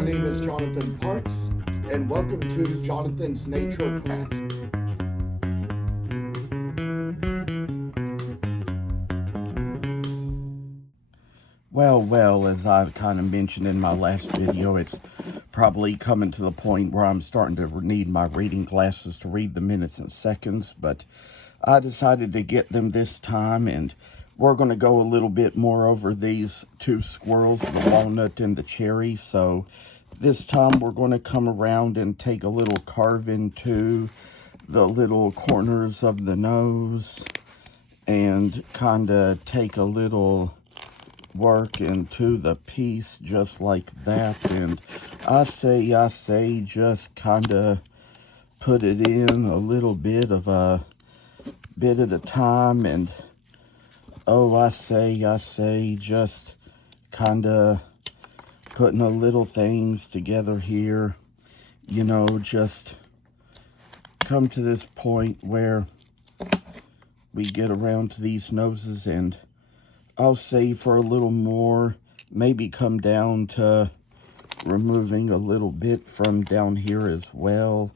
My name is Jonathan Parks, and welcome to Jonathan's Nature Crafts. Well, as I've kind of mentioned in my last video, it's probably coming to the point where I'm starting to need my reading glasses to read the minutes and seconds, but I decided to get them this time, and we're going to go a little bit more over these two squirrels, the walnut and the cherry. So this time we're going to come around and take a little carve into the little corners of the nose and kind of take a little work into the piece just like that. And I say just kind of put it in a little bit of a bit at a time. And I say just kind of putting a little things together here, you know, just come to this point where we get around to these noses, and I'll say for a little more, maybe come down to removing a little bit from down here as well,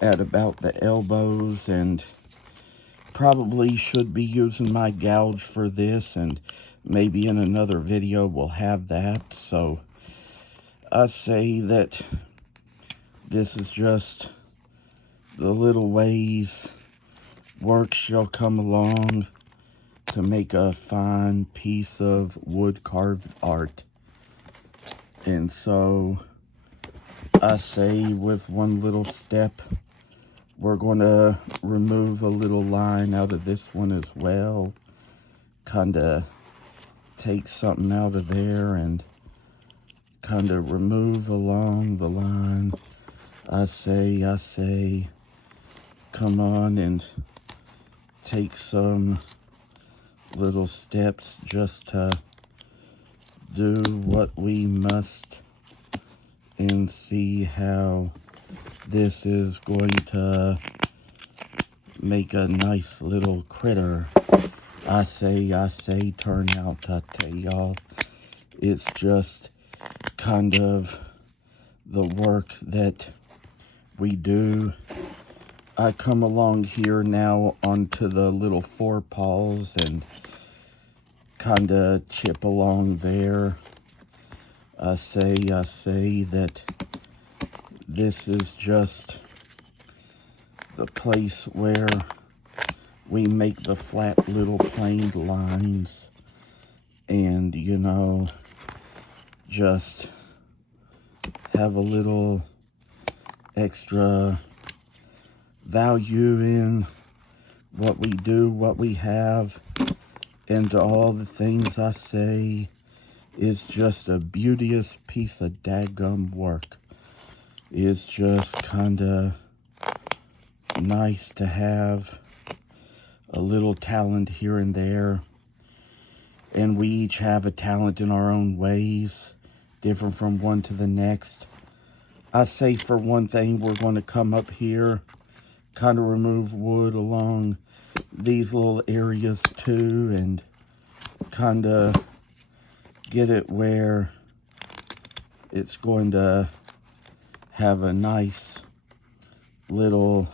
at about the elbows, and probably should be using my gouge for this, and maybe in another video we'll have that. So I say that this is just the little ways work shall come along to make a fine piece of wood carved art. And so I say with one little step, we're going to remove a little line out of this one as well. Kind of take something out of there and kind of remove along the line. I say, come on and take some little steps just to do what we must and see how this is going to make a nice little critter. I say, turn out, I tell y'all, it's just kind of the work that we do. I come along here now onto the little forepaws and kind of chip along there. I say that this is just the place where we make the flat little planed lines, and you know, just have a little extra value in what we do, what we have, and all the things I say is just a beauteous piece of daggum work. It's just kind of nice to have a little talent here and there, and we each have a talent in our own ways, different from one to the next. I say for one thing, we're going to come up here, kind of remove wood along these little areas too, and kind of get it where it's going to have a nice little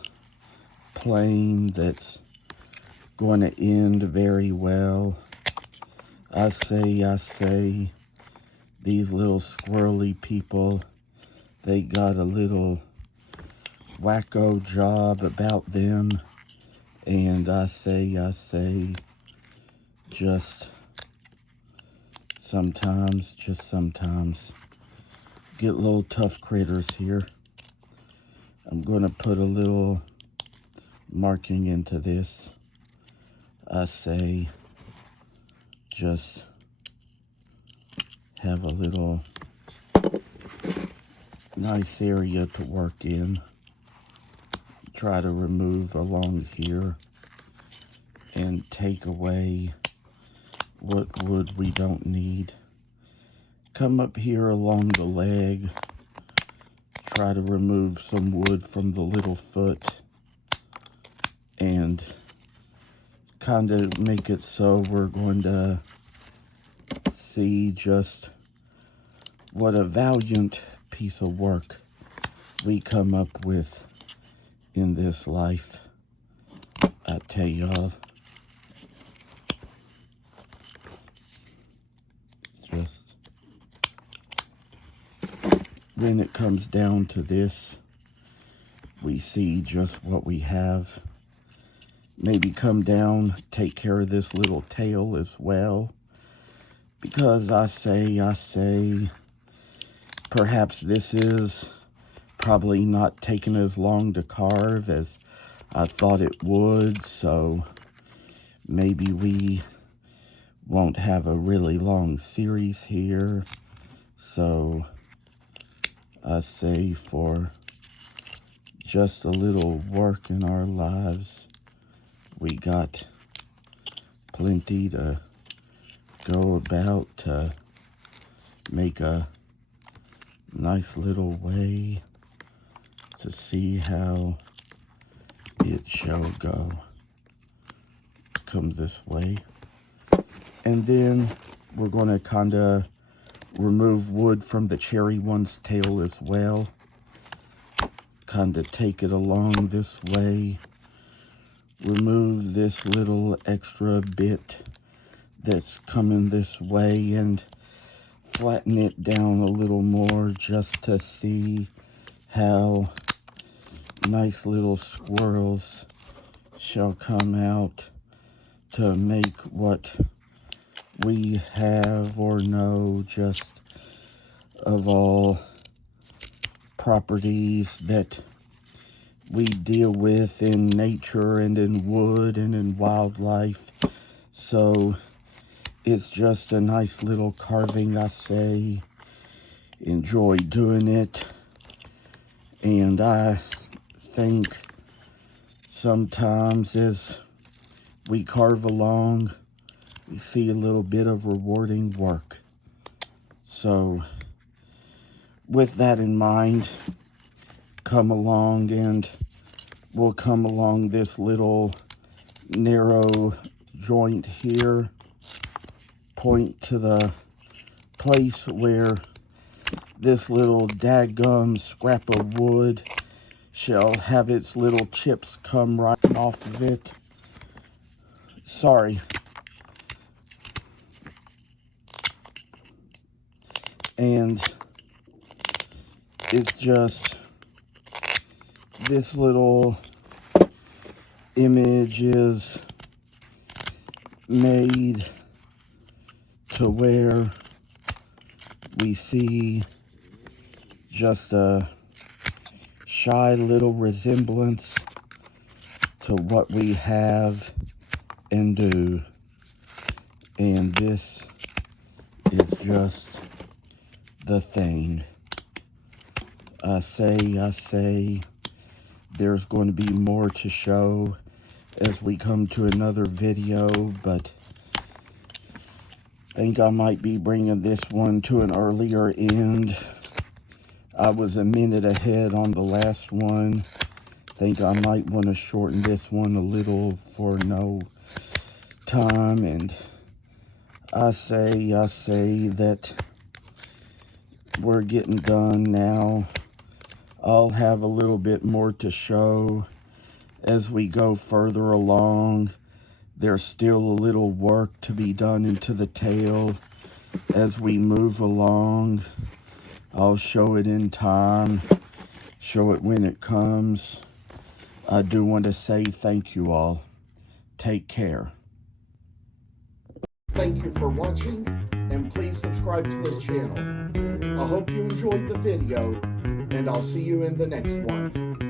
plane that's going to end very well. I say these little squirrely people, they got a little wacko job about them, and I say just sometimes get little tough critters here. I'm going to put a little marking into this. I say just have a little nice area to work in. Try to remove along here and take away what wood we don't need. Come up here along the leg. Try to remove some wood from the little foot and kind of make it so we're going to see just What a valiant piece of work we come up with in this life. I tell y'all, just when it comes down to this, we see just what we have. Maybe come down, take care of this little tail as well, because I say, perhaps this is probably not taking as long to carve as I thought it would, so maybe we won't have a really long series here. So I say, for just a little work in our lives, we got plenty to go about to make a nice little way to see how it shall go. Come this way. And then we're going to kind of remove wood from the cherry one's tail as well. Kind of take it along this way. Remove this little extra bit that's coming this way and flatten it down a little more just to see how nice little squirrels shall come out to make what we have or know just of all properties that we deal with in nature and in wood and in wildlife. So it's just a nice little carving, I say. Enjoy doing it. And I think sometimes as we carve along, we see a little bit of rewarding work. So with that in mind, come along and we'll come along this little narrow joint here, point to the place where this little dadgum scrap of wood shall have its little chips come right off of it. Sorry. And it's just this little image is made to where we see just a shy little resemblance to what we have and do. And this is just the thing. I say, there's going to be more to show as we come to another video, but I think I might be bringing this one to an earlier end. I was a minute ahead on the last one. I think I might want to shorten this one a little for no time. And I say that we're getting done now. I'll have a little bit more to show as we go further along. There's still a little work to be done into the tail as we move along. I'll show it in time, show it when it comes. I do want to say thank you all. Take care. Thank you for watching, and please subscribe to this channel. I hope you enjoyed the video, and I'll see you in the next one.